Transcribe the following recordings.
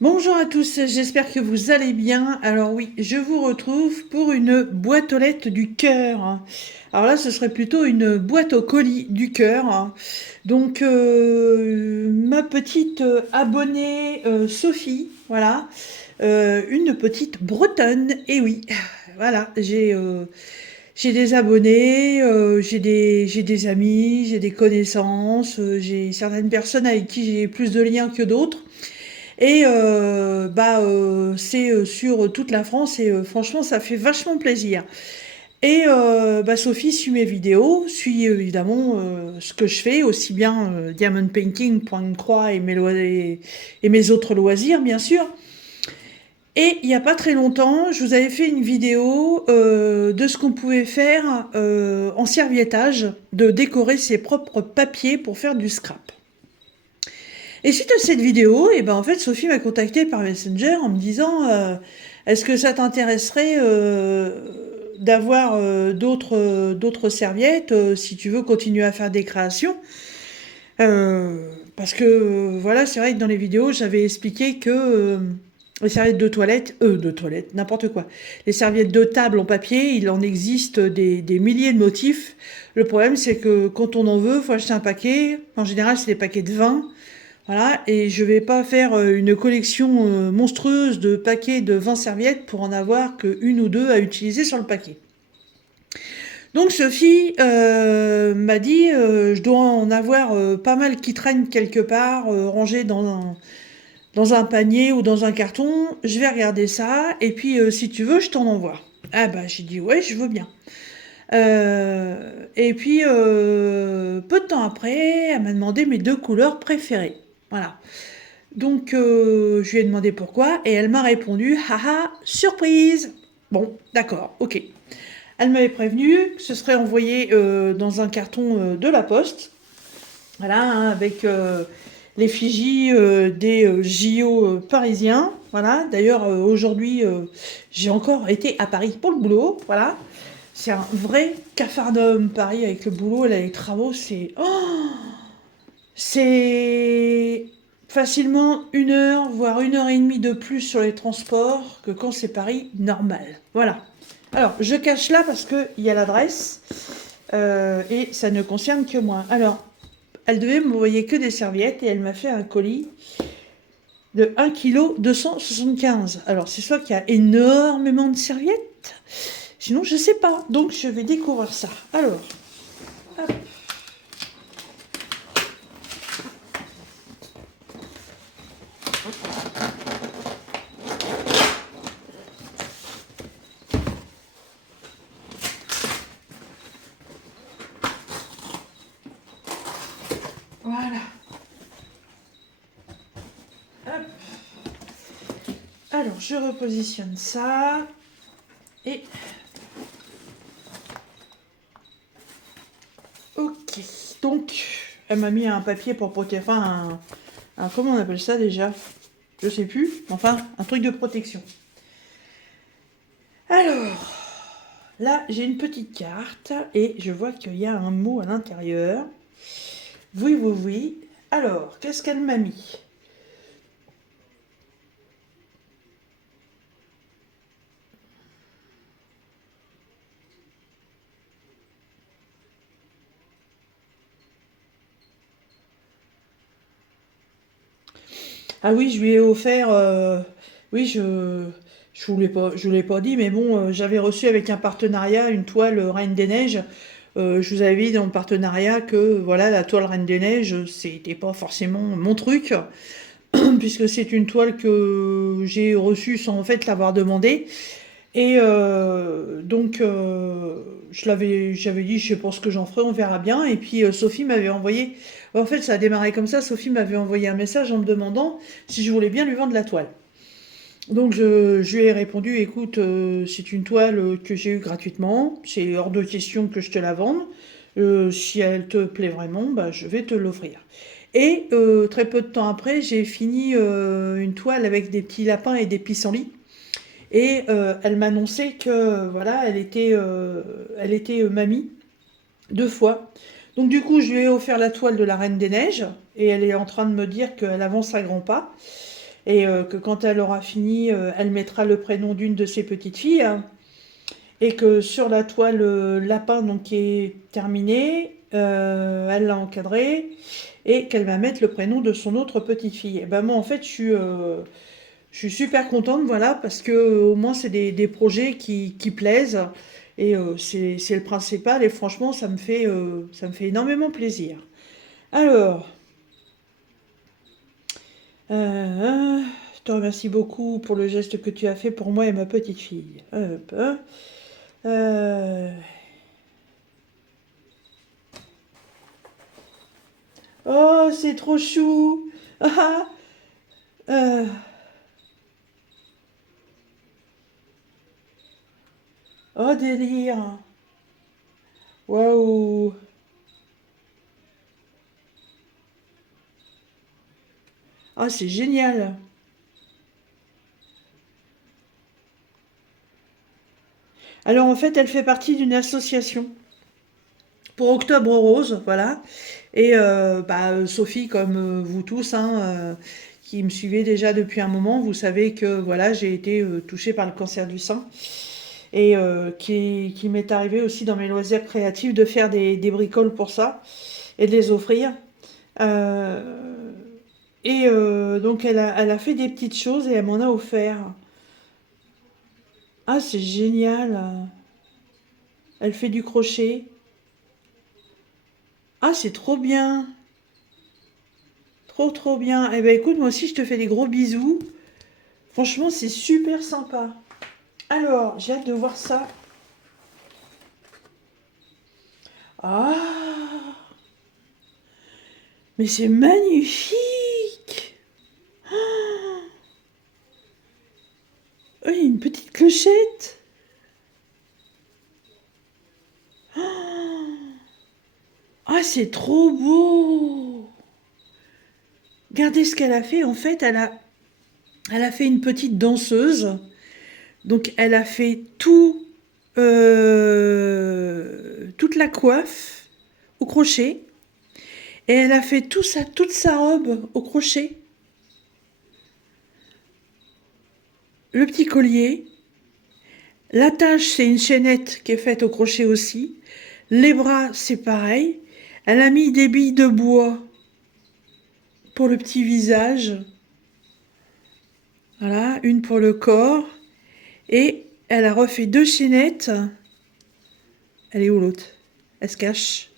Bonjour à tous, j'espère que vous allez bien. Alors oui, je vous retrouve pour une boîte aux lettres du cœur. Alors là, ce serait plutôt une boîte aux colis du cœur. Donc, ma petite abonnée Sophie, voilà, une petite Bretonne. Et oui, voilà, j'ai des abonnés, j'ai des amis, j'ai des connaissances, j'ai certaines personnes avec qui j'ai plus de liens que d'autres. Et c'est sur toute la France et franchement ça fait vachement plaisir. Et Sophie suit mes vidéos, suit évidemment ce que je fais, aussi bien Diamond Painting, Point de Croix et et mes autres loisirs bien sûr. Et il n'y a pas très longtemps, je vous avais fait une vidéo de ce qu'on pouvait faire en serviettage, de décorer ses propres papiers pour faire du scrap. Et suite à cette vidéo, et ben en fait Sophie m'a contacté par Messenger en me disant est-ce que ça t'intéresserait d'avoir d'autres serviettes si tu veux continuer à faire des créations. Parce que voilà, c'est vrai que dans les vidéos j'avais expliqué que les serviettes de toilette, n'importe quoi. Les serviettes de table en papier, il en existe des milliers de motifs. Le problème c'est que quand on en veut, faut acheter un paquet. En général c'est des paquets de 20. Voilà, et je vais pas faire une collection monstrueuse de paquets de 20 serviettes pour en avoir que une ou deux à utiliser sur le paquet. Donc Sophie m'a dit je dois en avoir pas mal qui traînent quelque part, rangés dans un panier ou dans un carton. Je vais regarder ça et puis si tu veux je t'en envoie. Ah bah j'ai dit ouais je veux bien. Et puis peu de temps après elle m'a demandé mes deux couleurs préférées. Voilà. Donc je lui ai demandé pourquoi et elle m'a répondu haha surprise. Bon d'accord, ok. Elle m'avait prévenu que ce serait envoyé dans un carton de la poste, voilà, hein, avec l'effigie des JO parisiens. Voilà. D'ailleurs aujourd'hui j'ai encore été à Paris pour le boulot. Voilà. C'est un vrai capharnaüm Paris avec le boulot, là, les travaux, c'est facilement 1 heure, voire 1 heure et demie de plus sur les transports que quand c'est Paris normal. Voilà. Alors, je cache là parce qu'il y a l'adresse et ça ne concerne que moi. Alors, elle devait m'envoyer que des serviettes et elle m'a fait un colis de 1,275 kg. Alors, c'est soit qu'il y a énormément de serviettes, sinon je sais pas. Donc, je vais découvrir ça. Alors, hop. Voilà. Hop. Alors, je repositionne ça. Et ok. Donc, elle m'a mis un papier pour protéger. Enfin, comment on appelle ça déjà? Je sais plus. Enfin, un truc de protection. Alors, là, j'ai une petite carte et je vois qu'il y a un mot à l'intérieur. Oui, oui, oui. Alors, qu'est-ce qu'elle m'a mis? Ah oui, je lui ai offert. Oui, je vous l'ai pas dit, mais bon, j'avais reçu avec un partenariat une toile Reine des Neiges. Je vous avais dit dans le partenariat que voilà, la toile Reine des Neiges, c'était pas forcément mon truc, puisque c'est une toile que j'ai reçue sans en fait l'avoir demandé. Et j'avais dit, je sais pas ce que j'en ferai, on verra bien. Et puis Sophie m'avait envoyé, en fait, ça a démarré comme ça. Sophie m'avait envoyé un message en me demandant si je voulais bien lui vendre la toile. Donc je lui ai répondu, écoute, c'est une toile que j'ai eue gratuitement, c'est hors de question que je te la vende. Si elle te plaît vraiment, bah, je vais te l'offrir. Et très peu de temps après, j'ai fini une toile avec des petits lapins et des pissenlits. Et elle m'annonçait que voilà, elle était mamie 2 fois. Donc du coup, je lui ai offert la toile de la Reine des Neiges et elle est en train de me dire qu'elle avance à grands pas. et que quand elle aura fini, elle mettra le prénom d'une de ses petites filles, hein, et que sur la toile lapin donc qui est terminée, elle l'a encadré et qu'elle va mettre le prénom de son autre petite fille. Et ben moi en fait je suis super contente, voilà, parce que au moins c'est des projets qui plaisent et c'est le principal et franchement ça me fait énormément plaisir. Alors, je te remercie beaucoup pour le geste que tu as fait pour moi et ma petite fille. Hop, hein. Euh, Oh, c'est trop chou. Ah, euh, Oh, délire. Waouh. Ah, c'est génial. Alors en fait, elle fait partie d'une association pour Octobre Rose, voilà. Et Sophie, comme vous tous, hein, qui me suivez déjà depuis un moment, vous savez que voilà, j'ai été touchée par le cancer du sein et qui m'est arrivé aussi dans mes loisirs créatifs de faire des bricoles pour ça et de les offrir. Euh, donc elle a fait des petites choses et elle m'en a offert. Ah, c'est génial. Elle fait du crochet. Ah, c'est trop bien. Trop trop bien. Eh ben écoute, moi aussi je te fais des gros bisous. Franchement, c'est super sympa. Alors, j'ai hâte de voir ça. Ah, mais c'est magnifique. Oh, il y a une petite clochette. Ah, c'est trop beau. Regardez ce qu'elle a fait. En fait, elle a fait une petite danseuse. Donc, elle a fait toute la coiffe au crochet. Et elle a fait toute sa robe au crochet. Le petit collier. L'attache, c'est une chaînette qui est faite au crochet aussi. Les bras, c'est pareil. Elle a mis des billes de bois pour le petit visage. Voilà, une pour le corps. Et elle a refait deux chaînettes. Elle est où l'autre? Elle se cache.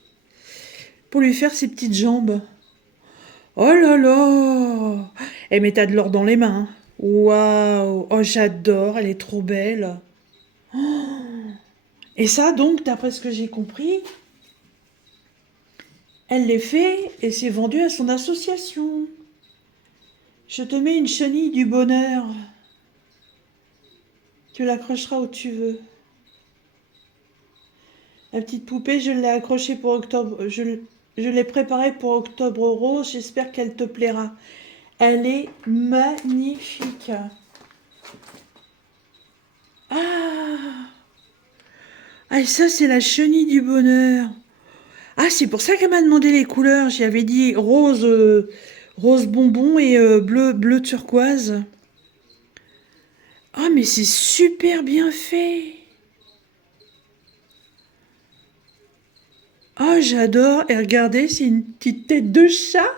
Pour lui faire ses petites jambes. Oh là là! Elle met t'as de l'or dans les mains. Waouh! Oh, j'adore, elle est trop belle. Et ça, donc, d'après ce que j'ai compris, elle les fait et c'est vendu à son association. Je te mets une chenille du bonheur. Tu l'accrocheras où tu veux. La petite poupée, je l'ai accrochée pour octobre. Je l'ai préparée pour Octobre Rose. J'espère qu'elle te plaira. Elle est magnifique. Ah, ah, et ça, c'est la chenille du bonheur. Ah, c'est pour ça qu'elle m'a demandé les couleurs. J'y avais dit rose, rose bonbon et bleu turquoise. Ah, mais c'est super bien fait. Ah, j'adore. Et regardez, c'est une petite tête de chat.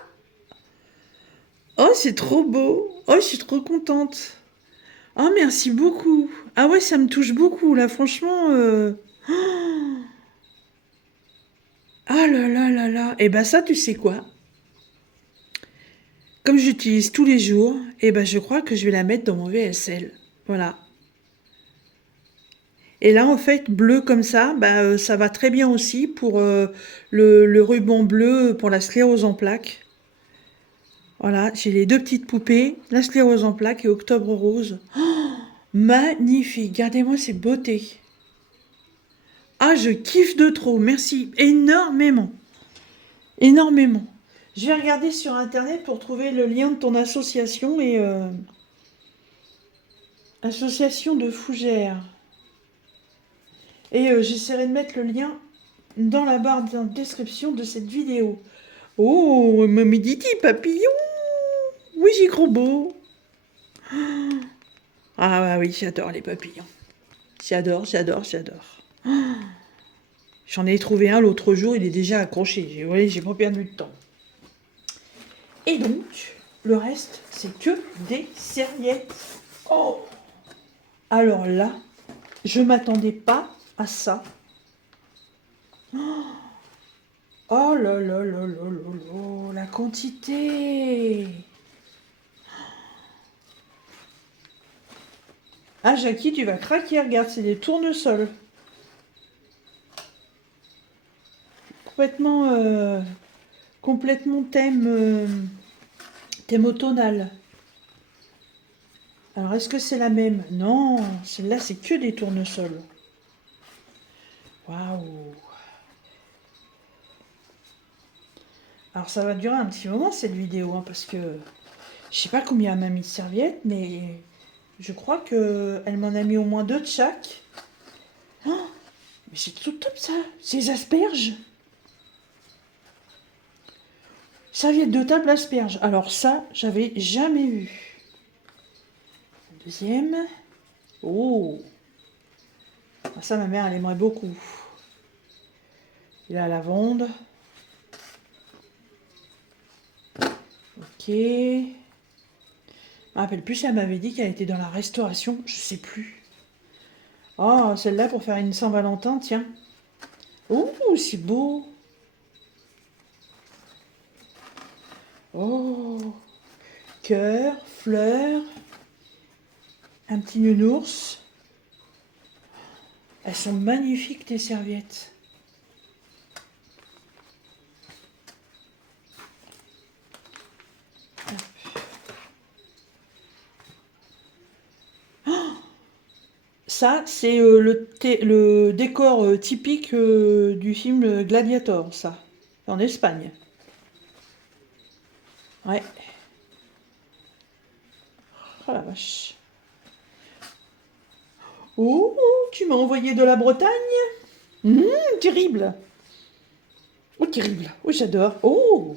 Oh, c'est trop beau. Oh, je suis trop contente. Oh, merci beaucoup. Ah ouais, ça me touche beaucoup, là, franchement. Ah là là là là. Et ben ça, tu sais quoi? Comme j'utilise tous les jours, et ben je crois que je vais la mettre dans mon VSL. Voilà. Et là, en fait, bleu comme ça, ça va très bien aussi pour le ruban bleu pour la sclérose en plaques. Voilà, j'ai les deux petites poupées, la sclérose en plaques et Octobre Rose. Magnifique, gardez-moi ces beautés. Ah, je kiffe de trop, merci énormément. Énormément. Je vais regarder sur internet pour trouver le lien de ton association et association de fougères. Et j'essaierai de mettre le lien dans la barre de description de cette vidéo. Oh, Mommy Didi, papillon! Oui, j'y gros beau. Ah bah oui, j'adore les papillons. J'adore, j'adore, j'adore. J'en ai trouvé un l'autre jour, il est déjà accroché. Vous voyez, j'ai pas perdu de temps. Et donc, le reste, c'est que des serviettes. Oh! Alors là, je m'attendais pas à ça. Oh là là là là là là, la quantité! Ah, Jackie, tu vas craquer, regarde, c'est des tournesols. Complètement, complètement thème automnal. Alors, est-ce que c'est la même? Non, celle-là, c'est que des tournesols. Waouh! Alors, ça va durer un petit moment, cette vidéo, hein, parce que je sais pas combien elle m'a mis de serviettes, mais je crois qu'elle m'en a mis au moins 2 de chaque. Oh, mais c'est tout top, ça! Ces asperges! Serviette de table asperges. Alors ça, j'avais jamais vu. Deuxième. Oh! Ah, ça, ma mère, elle aimerait beaucoup. Il y a la lavande. Ok. Je me rappelle plus si elle m'avait dit qu'elle était dans la restauration. Je sais plus. Oh, celle-là pour faire une Saint-Valentin, tiens. Oh, c'est beau. Oh. Cœur, fleurs. Un petit nounours. Elles sont magnifiques, tes serviettes. Ça, c'est le décor typique du film Gladiator, ça. En Espagne. Ouais. Oh la vache. Oh, tu m'as envoyé de la Bretagne? Terrible. Oh, terrible. Oh, j'adore. Oh,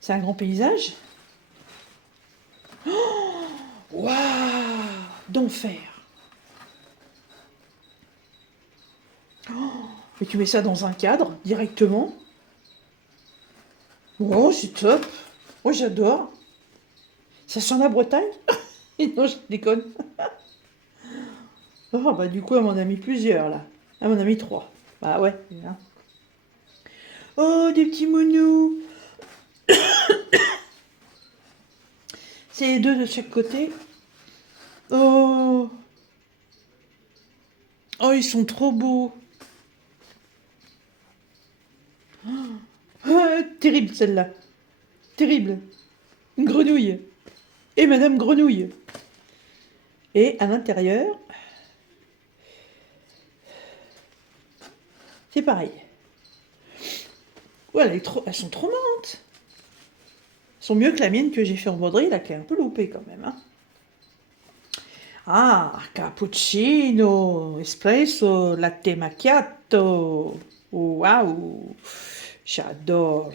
c'est un grand paysage. Waouh, d'enfer. Et tu mets ça dans un cadre, directement. Oh, c'est top. Oh, j'adore. Ça sent la Bretagne? Et non, je déconne. Oh, bah du coup, elle m'en a mis plusieurs, là. Elle m'en a mis 3. Bah ouais. Hein. Oh, des petits mounous. C'est les 2 de chaque côté. Oh. Oh, ils sont trop beaux. Ah, terrible, celle-là. Terrible. Une grenouille. Et Madame Grenouille. Et à l'intérieur, c'est pareil. Ouais, elles sont trop marrantes. Elles sont mieux que la mienne que j'ai fait en broderie, là, qui est un peu loupée quand même. Hein. Ah, cappuccino, espresso, latte macchiato. Waouh, j'adore.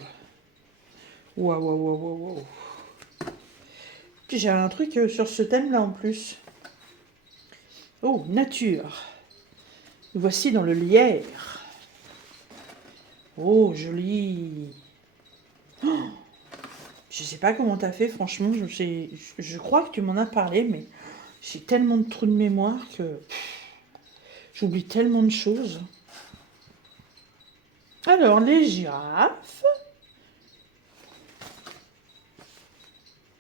Waouh, waouh, waouh, waouh. Waouh. Puis j'ai un truc sur ce thème-là en plus. Oh, nature. Nous voici dans le lierre. Oh, joli. Oh, je sais pas comment t'as fait, franchement. Je crois que tu m'en as parlé, mais j'ai tellement de trous de mémoire que j'oublie tellement de choses. Alors, les girafes.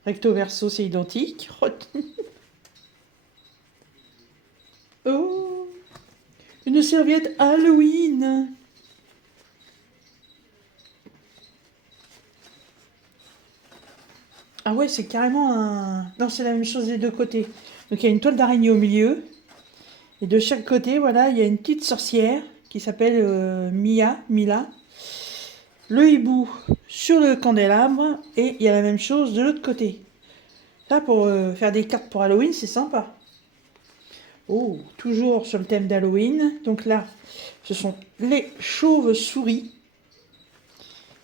Recto verso, c'est identique. Oh, une serviette Halloween. Ah ouais, c'est carrément un... Non, c'est la même chose des 2 côtés. Donc il y a une toile d'araignée au milieu. Et de chaque côté, voilà, il y a une petite sorcière qui s'appelle Mila. Le hibou sur le candélabre. Et il y a la même chose de l'autre côté. Là, pour faire des cartes pour Halloween, c'est sympa. Oh, toujours sur le thème d'Halloween. Donc là, ce sont les chauves-souris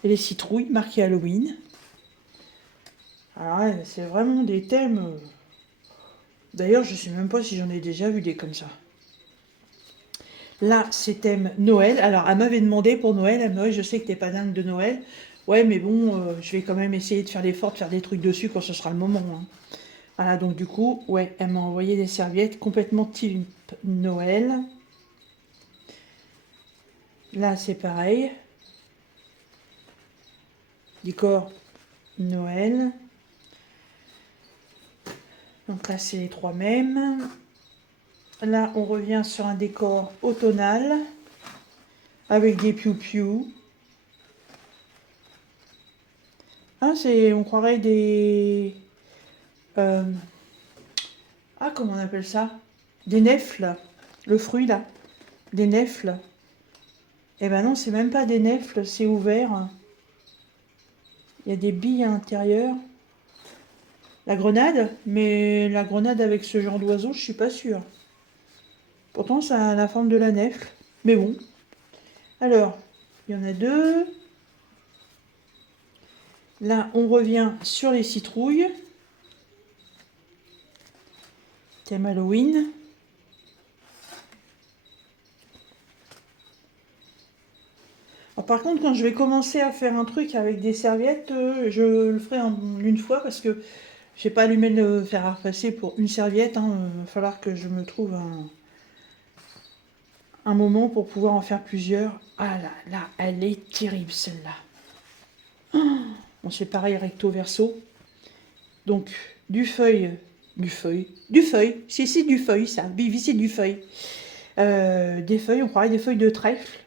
et les citrouilles marquées Halloween. Alors, ouais, c'est vraiment des thèmes D'ailleurs, je sais même pas si j'en ai déjà vu des comme ça. Là, c'est thème Noël. Alors, elle m'avait demandé pour Noël, elle me dit, je sais que t'es pas dingue de Noël. Ouais, mais bon, je vais quand même essayer de faire l'effort de faire des trucs dessus quand ce sera le moment, hein. Voilà, donc du coup, ouais, elle m'a envoyé des serviettes complètement type Noël. Là, c'est pareil. Décor Noël. Donc là, c'est les trois mêmes. Là, on revient sur un décor automnal avec des piou-piou. Ah, on croirait des... euh, ah, comment on appelle ça? Des nèfles. Le fruit, là. Des nèfles. Eh ben non, c'est même pas des nèfles, c'est ouvert. Il y a des billes à l'intérieur. La grenade, mais la grenade avec ce genre d'oiseau, je suis pas sûre. Pourtant, ça a la forme de la nèfle. Mais bon. Alors, il y en a deux. Là, on revient sur les citrouilles. Thème Halloween. Alors, par contre, quand je vais commencer à faire un truc avec des serviettes, je le ferai en une fois parce que j'ai pas allumé le fer à repasser pour une serviette. Il va falloir que je me trouve un moment pour pouvoir en faire plusieurs. Ah là, là, elle est terrible celle-là. Bon, c'est pareil recto verso. Donc, du feuille, si, du feuille, ça, Bibi, c'est du feuille. Des feuilles, on croirait des feuilles de trèfle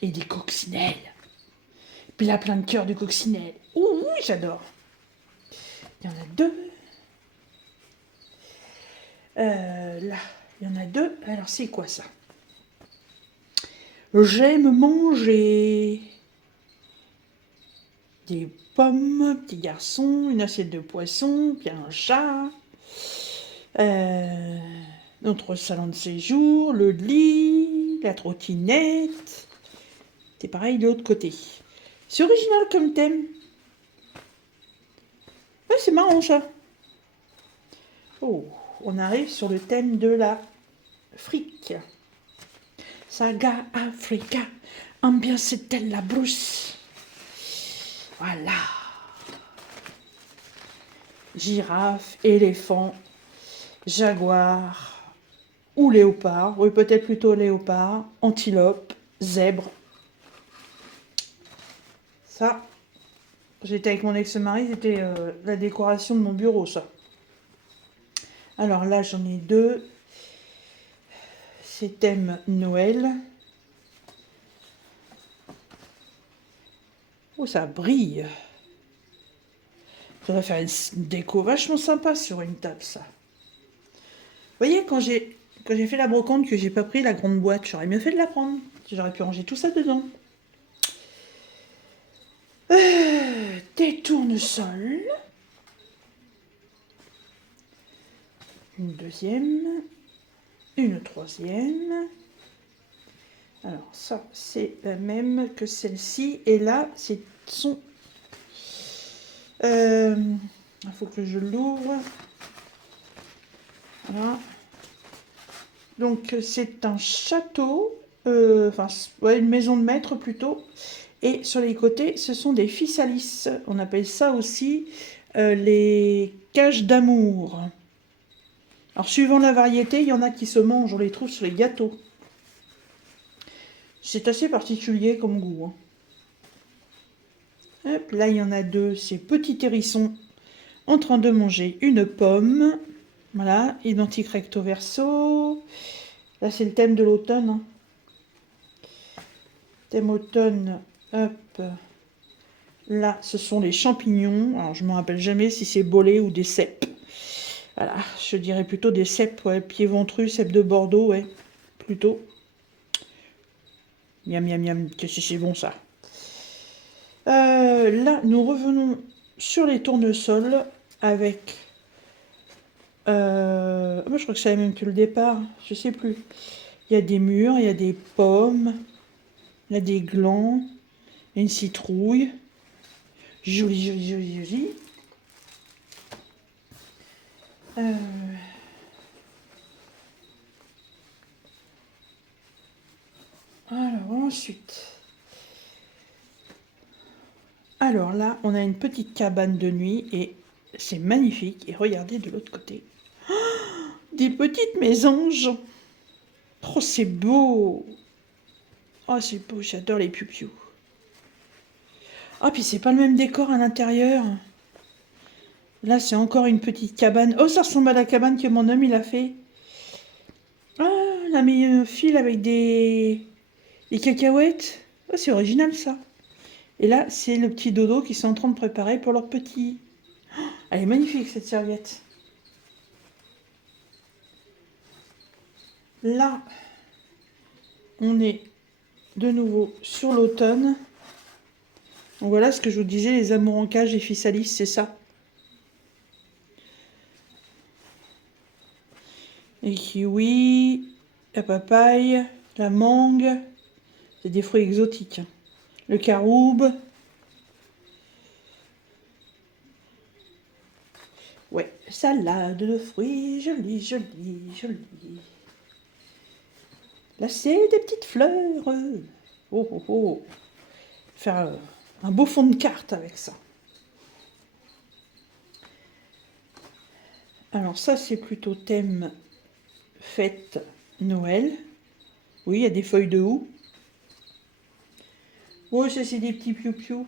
et des coccinelles. Puis là, plein de cœurs de coccinelles. Ouh, j'adore. Il y en a deux. Là, il y en a deux. Alors, c'est quoi ça? J'aime manger des pommes, petit garçon, une assiette de poisson, puis un chat. Notre salon de séjour, le lit, la trottinette. C'est pareil de l'autre côté. C'est original comme thème. Ouais, c'est marrant ça. Oh, on arrive sur le thème de la fric. Saga Africa, ambiance telle la brousse. Voilà. Girafe, éléphant, jaguar ou léopard. Oui, peut-être plutôt léopard, antilope, zèbre. Ça, j'étais avec mon ex-mari, c'était la décoration de mon bureau, ça. Alors là, j'en ai deux. C'est thème Noël. Oh, ça brille. Ça va faire une déco vachement sympa sur une table, ça. Vous voyez, quand j'ai fait la brocante, que j'ai pas pris la grande boîte, j'aurais mieux fait de la prendre. J'aurais pu ranger tout ça dedans. Des tournesols. Une deuxième. Une troisième. Alors ça, c'est la même que celle-ci. Et là, c'est son... il faut que je l'ouvre. Voilà. Donc c'est un château, enfin ouais, une maison de maître plutôt. Et sur les côtés, ce sont des physalis. On appelle ça aussi les cages d'amour. Alors suivant la variété, il y en a qui se mangent, on les trouve sur les gâteaux. C'est assez particulier comme goût, hein. Hop, là, il y en a deux, c'est petit hérisson en train de manger une pomme. Voilà, identique recto verso. Là, c'est le thème de l'automne, hein. Thème automne, hop. Là, ce sont les champignons. Alors, je ne me rappelle jamais si c'est bolé ou des cèpes. Voilà, je dirais plutôt des cèpes, ouais, pieds ventrus, cèpes de Bordeaux, ouais, plutôt. Miam, miam, miam, qu'est-ce que c'est bon, ça. Là, nous revenons sur les tournesols avec... moi, je crois que c'est la même que le départ, je sais plus. Il y a des mûres, il y a des pommes, il y a des glands, une citrouille. Joli, joli, joli, joli. Alors là, on a une petite cabane de nuit et c'est magnifique. Et regardez de l'autre côté. Des petites mésanges. Oh, c'est beau. Oh, c'est beau, j'adore les piou-piou. Ah, puis c'est pas le même décor à l'intérieur. Là, c'est encore une petite cabane. Oh, ça ressemble à la cabane que mon homme, il a fait. Ah, on a mis un fil avec des cacahuètes. Oh, c'est original, ça. Et là, c'est le petit dodo qui sont en train de préparer pour leur petit. Oh, elle est magnifique, cette serviette. Là, on est de nouveau sur l'automne. Donc voilà ce que je vous disais, les amours en cage et Physalis, c'est ça. Les kiwis, la papaye, la mangue, c'est des fruits exotiques. Le caroube. Ouais, salade de fruits, jolie, jolie, jolie. Là, c'est des petites fleurs. Oh, oh, oh. Faire un beau fond de carte avec ça. Alors ça, c'est plutôt thème fête Noël. Oui, il y a des feuilles de houx. Oh, ça, c'est des petits piou-piou.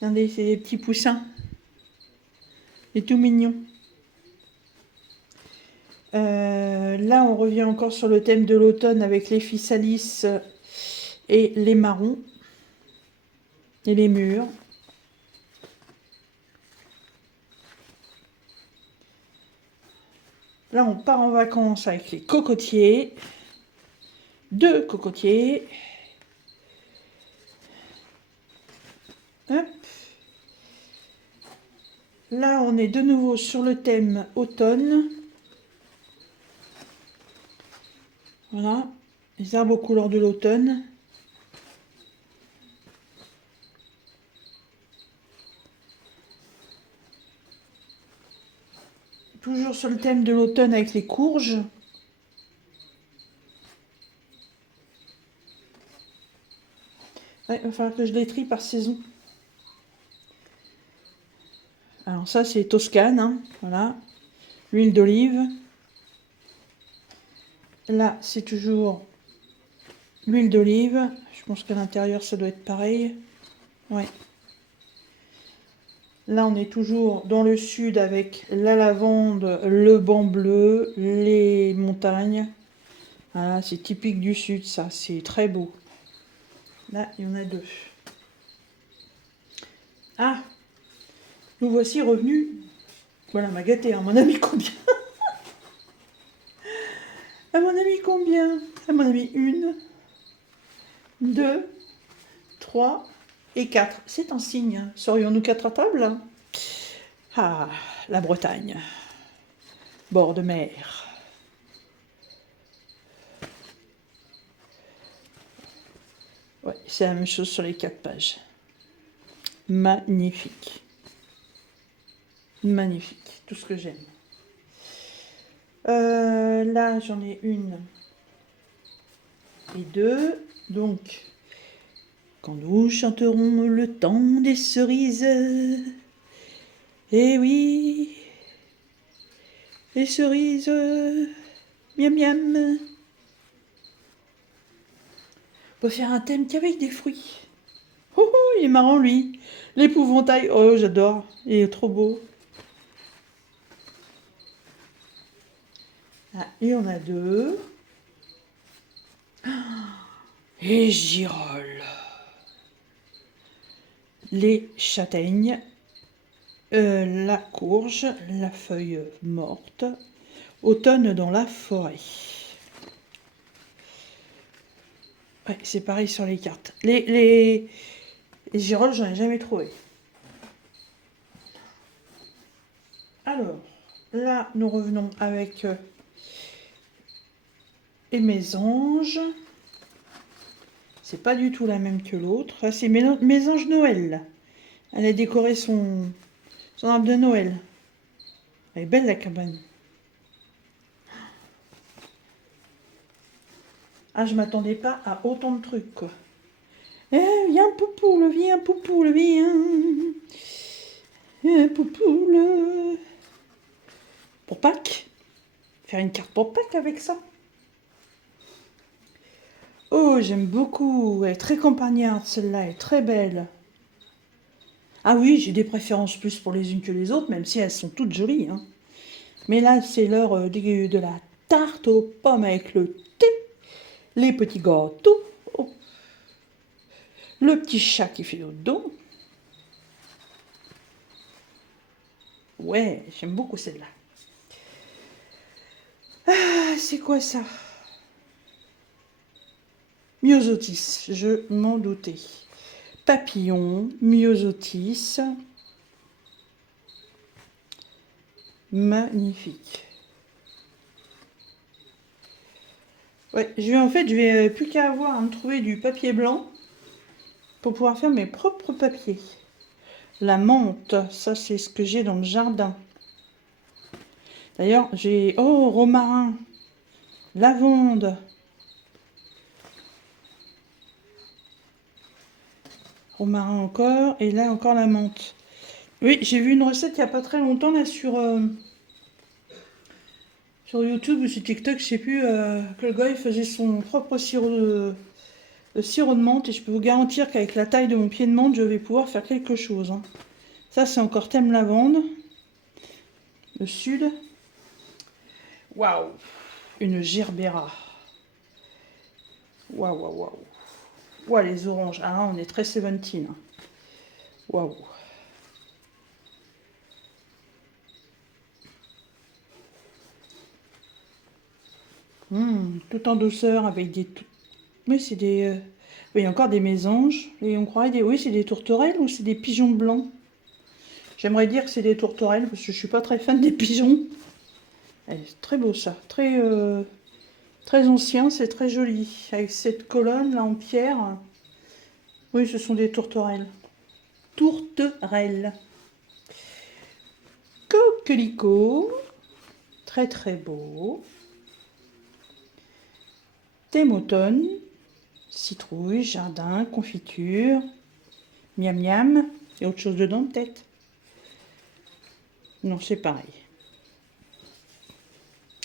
Regardez, c'est des petits poussins. C'est tout mignon. Là, on revient encore sur le thème de l'automne avec les Physalis et les marrons. Et les murs. Là, on part en vacances avec les cocotiers. 2 cocotiers. Hop. Là, on est de nouveau sur le thème automne. Voilà, les arbres aux couleurs de l'automne. Toujours sur le thème de l'automne avec les courges. Ouais, il va falloir que je les trie par saison. Alors ça, c'est Toscane, hein, voilà. L'huile d'olive. Là, c'est toujours l'huile d'olive. Je pense qu'à l'intérieur, ça doit être pareil. Ouais. Là, on est toujours dans le sud avec la lavande, le banc bleu, les montagnes. Voilà, c'est typique du sud, ça. C'est très beau. Là, il y en a 2. Ah, nous voici revenus. Voilà, m'a gâté, hein. Mon ami, combien? À mon ami, combien? À mon ami, 1, 2, 3 et 4. C'est un signe. Serions-nous 4 à table? Ah, la Bretagne. Bord de mer. Ouais, c'est la même chose sur les 4 pages. Magnifique. Magnifique. Tout ce que j'aime. Là, j'en ai 1 et 2. Donc, quand nous chanterons le temps des cerises. Eh oui, les cerises, miam miam. On peut faire un thème qu'avec des fruits. Oh, oh, il est marrant lui. L'épouvantail, oh j'adore, il est trop beau. Ah, et on a 2. Et girolles. Les châtaignes. La courge, la feuille morte. Automne dans la forêt. Ouais, c'est pareil sur les cartes. Les girolles, j'en ai jamais trouvé. Alors, là, nous revenons avec les mésanges. C'est pas du tout la même que l'autre. Là, c'est mésange Noël. Elle a décoré son arbre de Noël. Elle est belle, la cabane. Ah, je m'attendais pas à autant de trucs, quoi. Eh, viens, poupoule, viens, poupoule, viens. Poupoule. Pour Pâques. Faire une carte pour Pâques avec ça. Oh, j'aime beaucoup. Elle est très campagnarde, celle-là. Elle est très belle. Ah oui, j'ai des préférences plus pour les unes que les autres, même si elles sont toutes jolies, hein. Mais là, c'est l'heure de la tarte aux pommes avec le thé, les petits gâteaux, oh, le petit chat qui fait dodo. Ouais, j'aime beaucoup celle-là. Ah, c'est quoi ça? Myosotis, je m'en doutais. Papillon, myosotis. Magnifique. Ouais, je vais plus qu'à avoir à me trouver du papier blanc pour pouvoir faire mes propres papiers. La menthe, ça c'est ce que j'ai dans le jardin. D'ailleurs, j'ai... Oh, romarin, lavande. Romarin encore, et là encore la menthe. Oui, j'ai vu une recette il n'y a pas très longtemps là sur YouTube ou sur TikTok, je sais plus, que le gars il faisait son propre sirop de menthe et je peux vous garantir qu'avec la taille de mon pied de menthe, je vais pouvoir faire quelque chose, hein. Ça, c'est encore thème lavande. Le sud. Waouh! Une gerbera. Waouh, waouh, waouh. Waouh, les oranges. Ah, là, on est très 17. Waouh. Tout en douceur avec des... Oui, c'est des... oui, il y a encore des mésanges. Et on croirait des... Oui, c'est des tourterelles ou c'est des pigeons blancs? J'aimerais dire que c'est des tourterelles parce que je suis pas très fan des pigeons. C'est très beau ça. Très ancien, c'est très joli. Avec cette colonne là en pierre. Oui, ce sont des tourterelles. Tourterelles. Coquelicot. Très très beau. Thème automne. Citrouille, jardin, confiture. Miam miam. Et autre chose dedans peut-être? Non, c'est pareil.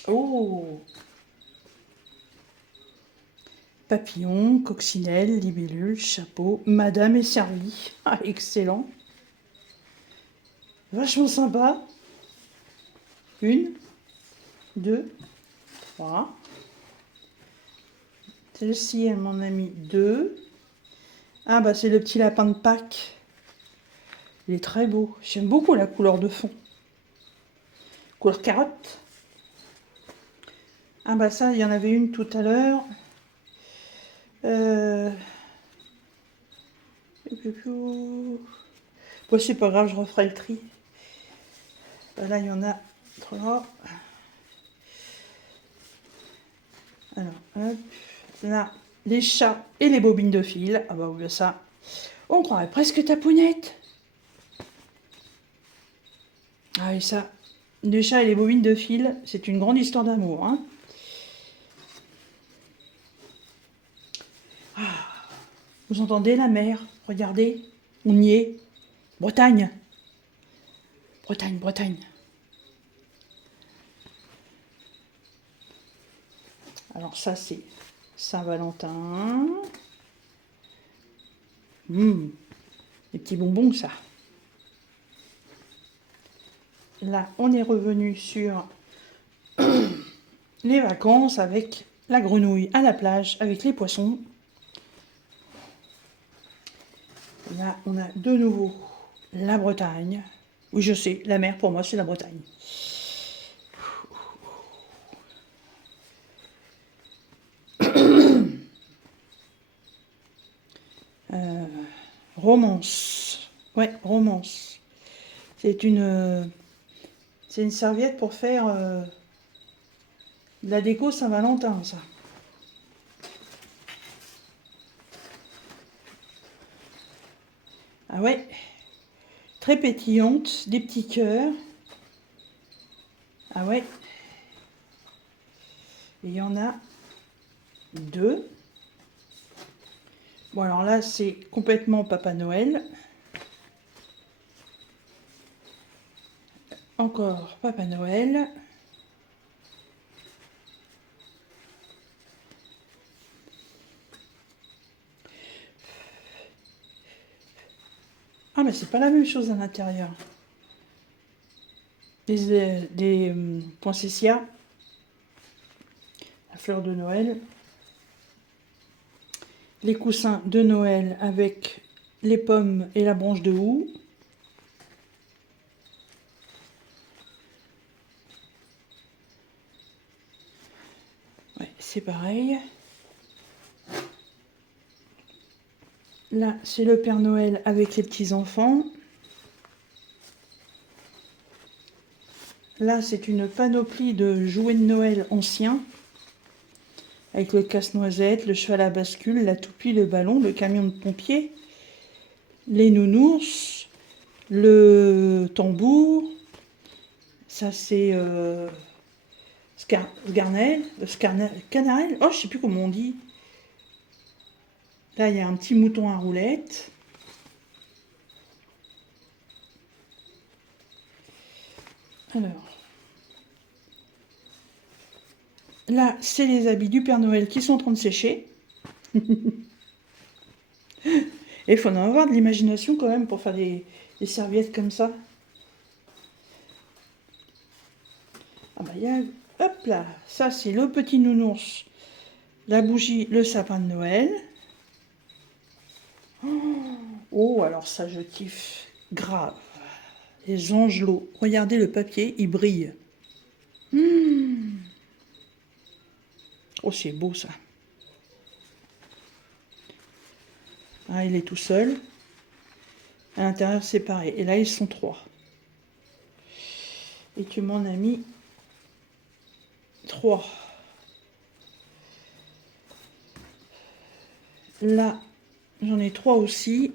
Oh! Papillon, coccinelle, libellule, chapeau. Madame est servie. Ah, excellent. Vachement sympa. 1, 2, 3. Celle-ci, elle m'en a mis 2. Ah bah c'est le petit lapin de Pâques. Il est très beau. J'aime beaucoup la couleur de fond. Couleur carotte. Ah bah ça, il y en avait une tout à l'heure. Bon, c'est pas grave, je referai le tri. Là, il y en a 3. Alors, hop. Là, les chats et les bobines de fil. Ah bah oui, ça, on croirait presque tapounette. Ah oui, ça, les chats et les bobines de fil, c'est une grande histoire d'amour, hein. Ah, vous entendez la mer? Regardez, on y est. Bretagne. Bretagne, Bretagne. Alors ça, c'est Saint-Valentin. Des petits bonbons, ça. Là, on est revenu sur les vacances avec la grenouille à la plage, avec les poissons. Là, on a de nouveau la Bretagne. Oui, je sais, la mer, pour moi, c'est la Bretagne. Romance. Ouais, romance. C'est une serviette pour faire de la déco Saint-Valentin, ça. Ah ouais, très pétillante, des petits cœurs. Ah ouais. Et il y en a 2. Bon, alors là, c'est complètement Papa Noël. Encore Papa Noël. Ah, mais c'est pas la même chose à l'intérieur. Des poinsettias, la fleur de Noël, les coussins de Noël avec les pommes et la branche de houx. Ouais, c'est pareil. Là, c'est le Père Noël avec les petits-enfants. Là, c'est une panoplie de jouets de Noël anciens, avec le casse-noisette, le cheval à bascule, la toupie, le ballon, le camion de pompier, les nounours, le tambour. Ça, c'est Canarelle. Oh, je sais plus comment on dit. Là, il y a un petit mouton à roulettes. Alors, là, c'est les habits du Père Noël qui sont en train de sécher. Et il faut en avoir de l'imagination quand même pour faire des serviettes comme ça. Ah bah, il y a... Hop là, ça c'est le petit nounours, la bougie, le sapin de Noël. Oh, alors ça je kiffe. Grave. Les angelots. Regardez le papier, il brille. Oh, c'est beau ça. Ah, il est tout seul. À l'intérieur, c'est pareil. Et là, ils sont 3. Et tu m'en as mis 3. Là, j'en ai 3 aussi.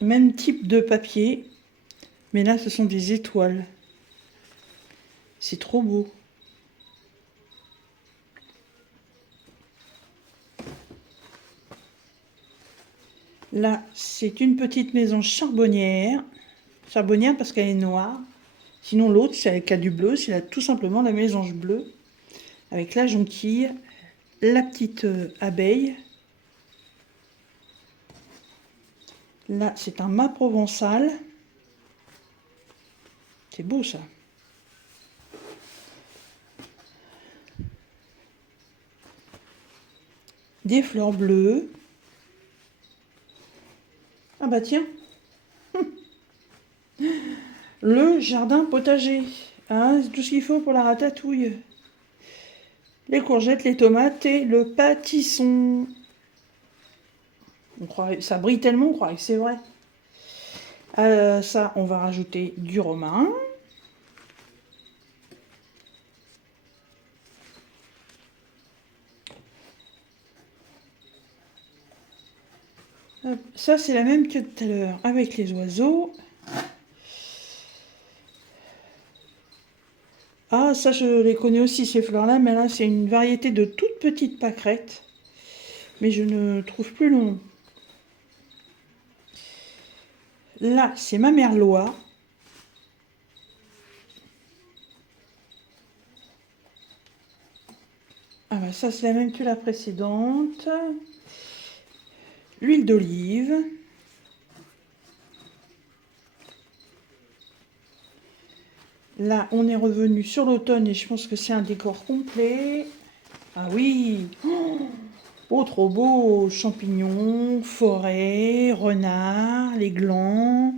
Même type de papier. Mais là, ce sont des étoiles. C'est trop beau. Là, c'est une petite maison charbonnière. Charbonnière parce qu'elle est noire. Sinon, l'autre, c'est avec du bleu. C'est tout simplement la mésange bleue. Avec la jonquille, la petite abeille. Là, c'est un mât provençal. C'est beau, ça. Des fleurs bleues. Ah bah tiens. Le jardin potager. Hein, c'est tout ce qu'il faut pour la ratatouille. Les courgettes, les tomates et le pâtisson. On croirait, ça brille tellement, on croirait que c'est vrai. Ça, on va rajouter du romarin. Hop, ça, c'est la même que tout à l'heure avec les oiseaux. Ah, ça, je les connais aussi, ces fleurs-là, mais là, c'est une variété de toutes petites pâquerettes. Mais je ne trouve plus le nom. Là, c'est ma merloie. Ah bah ça, c'est la même que la précédente. L'huile d'olive. Là, on est revenu sur l'automne et je pense que c'est un décor complet. Ah oui! Oh, trop beau! Champignons, forêt, renard, les glands.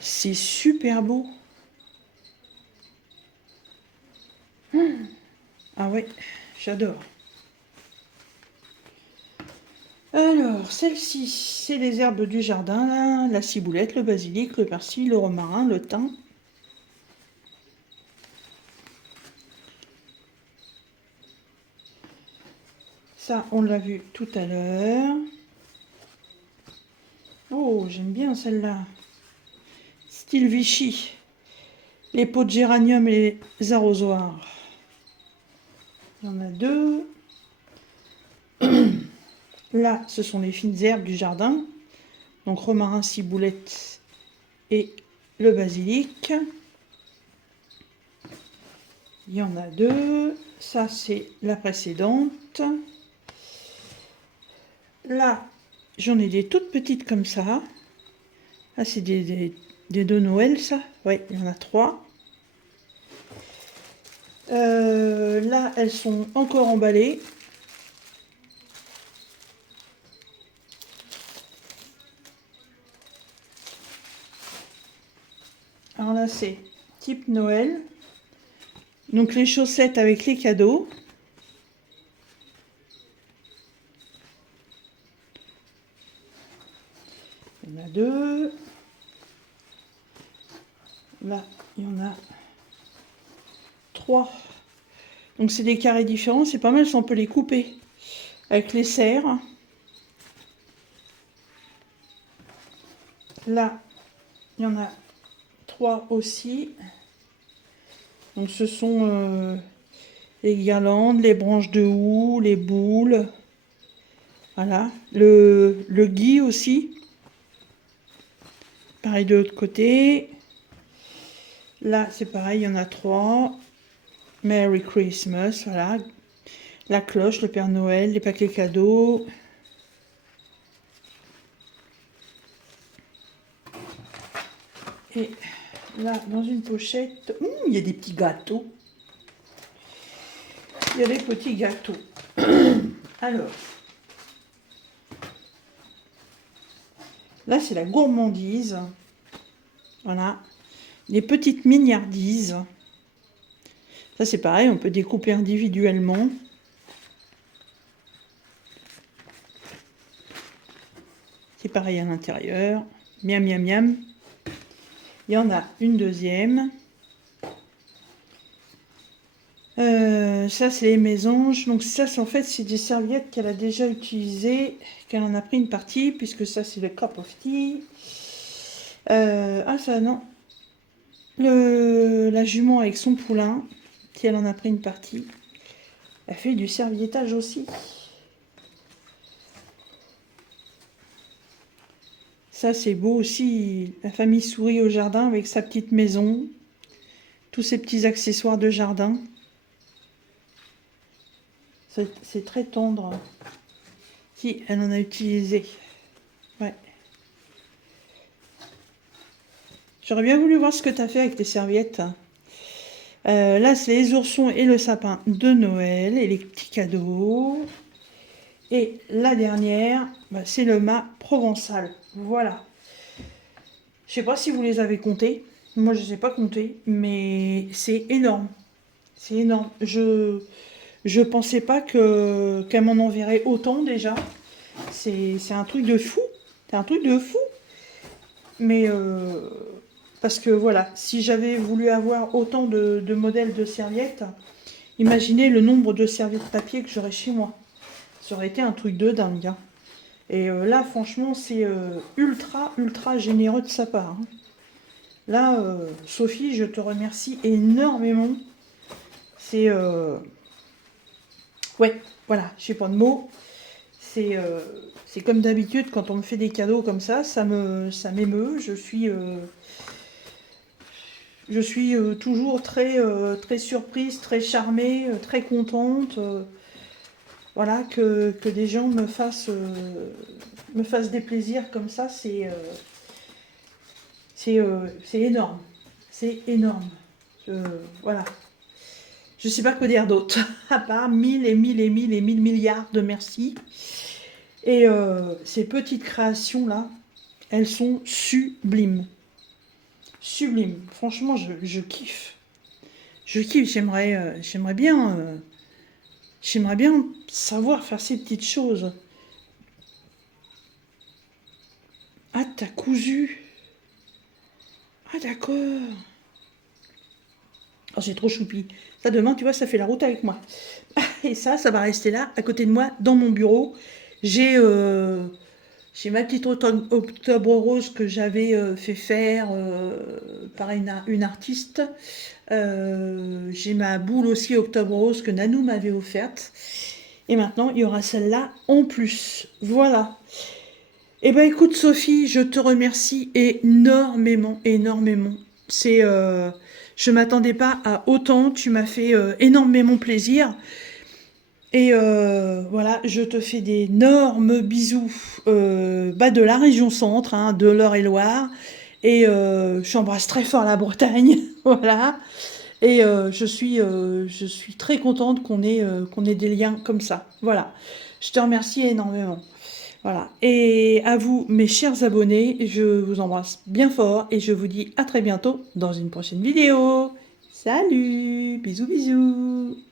C'est super beau. Ah ouais, j'adore. Alors, celle-ci, c'est les herbes du jardin, là. La ciboulette, le basilic, le persil, le romarin, le thym. Ça, on l'a vu tout à l'heure. Oh, j'aime bien celle-là. Style Vichy. Les pots de géranium et les arrosoirs. Il y en a 2. Là, ce sont les fines herbes du jardin. Donc romarin, ciboulette et le basilic. Il y en a deux. Ça, c'est la précédente. Là, j'en ai des toutes petites comme ça. Ah, c'est des de Noël, ça. Oui, il y en a 3. Là, elles sont encore emballées. Alors là, c'est type Noël. Donc les chaussettes avec les cadeaux. Il y en a 2. Là, il y en a 3. Donc c'est des carrés différents. C'est pas mal si on peut les couper avec les serres. Là, il y en a 3 aussi. Donc ce sont les guirlandes, les branches de houx, les boules. Voilà. Le gui aussi. Pareil de l'autre côté. Là, c'est pareil, il y en a 3. Merry Christmas, voilà. La cloche, le Père Noël, les paquets cadeaux. Et là, dans une pochette, il y a des petits gâteaux. Il y a des petits gâteaux. Alors, là, c'est la gourmandise. Voilà. Les petites mignardises. Ça, c'est pareil, on peut découper individuellement. C'est pareil à l'intérieur. Miam, miam, miam. Il y en a une deuxième. Ça, c'est les mésanges. Donc ça, en fait, c'est des serviettes qu'elle a déjà utilisées, qu'elle en a pris une partie, puisque ça, c'est le cup of tea. Ah, ça, non. La jument avec son poulain, qui elle en a pris une partie. Elle fait du serviettage aussi. Ça, c'est beau aussi. La famille sourit au jardin avec sa petite maison. Tous ces petits accessoires de jardin. C'est très tendre. Qui elle en a utilisé. Ouais. J'aurais bien voulu voir ce que tu as fait avec tes serviettes. Là, c'est les oursons et le sapin de Noël et les petits cadeaux. Et la dernière, c'est le mât provençal. Voilà. Je sais pas si vous les avez comptés. Moi, je ne sais pas compter, mais c'est énorme. C'est énorme. Je pensais pas qu'elle m'en enverrait autant déjà. C'est un truc de fou. C'est un truc de fou. Mais parce que voilà, si j'avais voulu avoir autant de modèles de serviettes, imaginez le nombre de serviettes papier que j'aurais chez moi. Ça aurait été un truc de dingue. Hein. Et là, franchement, c'est ultra, ultra généreux de sa part. Hein. Là, Sophie, je te remercie énormément. C'est... Ouais, voilà, je sais pas de mots. C'est comme d'habitude, quand on me fait des cadeaux comme ça m'émeut. Je suis toujours très, très surprise, très charmée, très contente. Voilà, que des gens me fassent des plaisirs comme ça, c'est énorme. C'est énorme. Voilà. Je ne sais pas quoi dire d'autre, à part 1000 et 1000 et 1000 et 1000 milliards de merci. Et ces petites créations-là, elles sont sublimes. Sublimes. Franchement, je kiffe. Je kiffe, j'aimerais bien savoir faire ces petites choses. Ah, t'as cousu. Ah, d'accord. Oh, c'est trop choupi. Ça, demain, tu vois, ça fait la route avec moi. Et ça va rester là, à côté de moi, dans mon bureau. J'ai ma petite octobre rose que j'avais fait faire par une artiste. J'ai ma boule aussi octobre rose que Nanou m'avait offerte. Et maintenant, il y aura celle-là en plus. Voilà. Eh ben écoute Sophie, je te remercie énormément, énormément. Je m'attendais pas à autant, tu m'as fait énormément plaisir. Et voilà, je te fais d'énormes bisous de la région centre, hein, de l'Eure-et-Loire. Et j'embrasse très fort la Bretagne, voilà. Et je suis très contente qu'on ait des liens comme ça. Voilà. Je te remercie énormément. Voilà. Et à vous, mes chers abonnés, je vous embrasse bien fort et je vous dis à très bientôt dans une prochaine vidéo. Salut! Bisous, bisous!